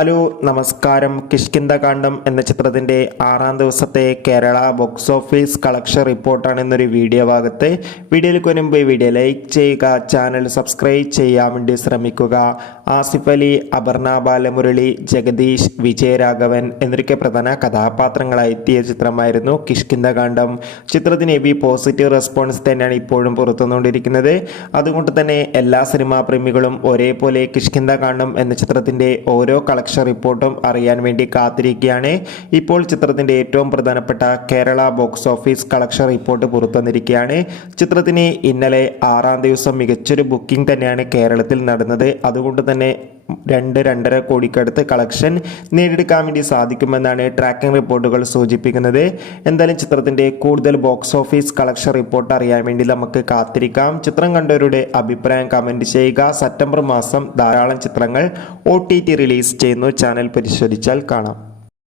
Hello നമസ്കാരം. കിഷ്കിന്ധകാണ്ഡം എന്ന ചിത്രത്തിൻ്റെ 6ാം ദിവസത്തെ കേരള ബോക്സ് ഓഫീസ് കളക്ഷൻ റിപ്പോർട്ടാണ് എന്നൊരു വീഡിയോ ഭാഗത്ത്. വീഡിയോയിലേക്ക് വരുമ്പോൾ ഈ വീഡിയോ ലൈക്ക് ചെയ്യുക, ചാനൽ സബ്സ്ക്രൈബ് ചെയ്യാൻ വേണ്ടി ശ്രമിക്കുക. ആസിഫ് അലി, അപർണ ബാലമുരളി, ജഗദീഷ്, വിജയരാഘവൻ എന്നൊക്കെ പ്രധാന കഥാപാത്രങ്ങളായി എത്തിയ ചിത്രമായിരുന്നു കിഷ്കിന്ധകാണ്ഡം. ചിത്രത്തിന് ഹെവി പോസിറ്റീവ് റെസ്പോൺസ് തന്നെയാണ് ഇപ്പോഴും പുറത്തുവന്നുകൊണ്ടിരിക്കുന്നത്. അതുകൊണ്ട് തന്നെ എല്ലാ സിനിമാ പ്രേമികളും ഒരേപോലെ കിഷ്കിന്ധകാണ്ഡം എന്ന ചിത്രത്തിൻ്റെ ഓരോ കളക്ഷൻ റിപ്പോർട്ടും അറിയാൻ വേണ്ടി കാത്തിരിക്കുകയാണ്. ഇപ്പോൾ ചിത്രത്തിന്റെ ഏറ്റവും പ്രധാനപ്പെട്ട Kerala box office collection report പുറത്തുവന്നിരിക്കുകയാണ്. ചിത്രത്തിന് ഇന്നലെ 6ാം ദിവസം മികച്ചൊരു ബുക്കിംഗ് തന്നെയാണ് കേരളത്തിൽ നടന്നത്. അതുകൊണ്ട് തന്നെ 2-2.5 കോടിക്കടുത്ത് കളക്ഷൻ നേടിയെടുക്കാൻ വേണ്ടി സാധിക്കുമെന്നാണ് ട്രാക്കിംഗ് റിപ്പോർട്ടുകൾ സൂചിപ്പിക്കുന്നത്. എന്തായാലും ചിത്രത്തിന്റെ കൂടുതൽ ബോക്സ് ഓഫീസ് കളക്ഷൻ റിപ്പോർട്ട് അറിയാൻ വേണ്ടി നമുക്ക് കാത്തിരിക്കാം. ചിത്രം കണ്ടവരുടെ അഭിപ്രായം കമന്റ് ചെയ്യുക. സെപ്റ്റംബർ മാസം ധാരാളം ചിത്രങ്ങൾ OTT റിലീസ് ചെയ്യുന്നു. ചാനൽ പരിശോധിച്ചാൽ കാണാം.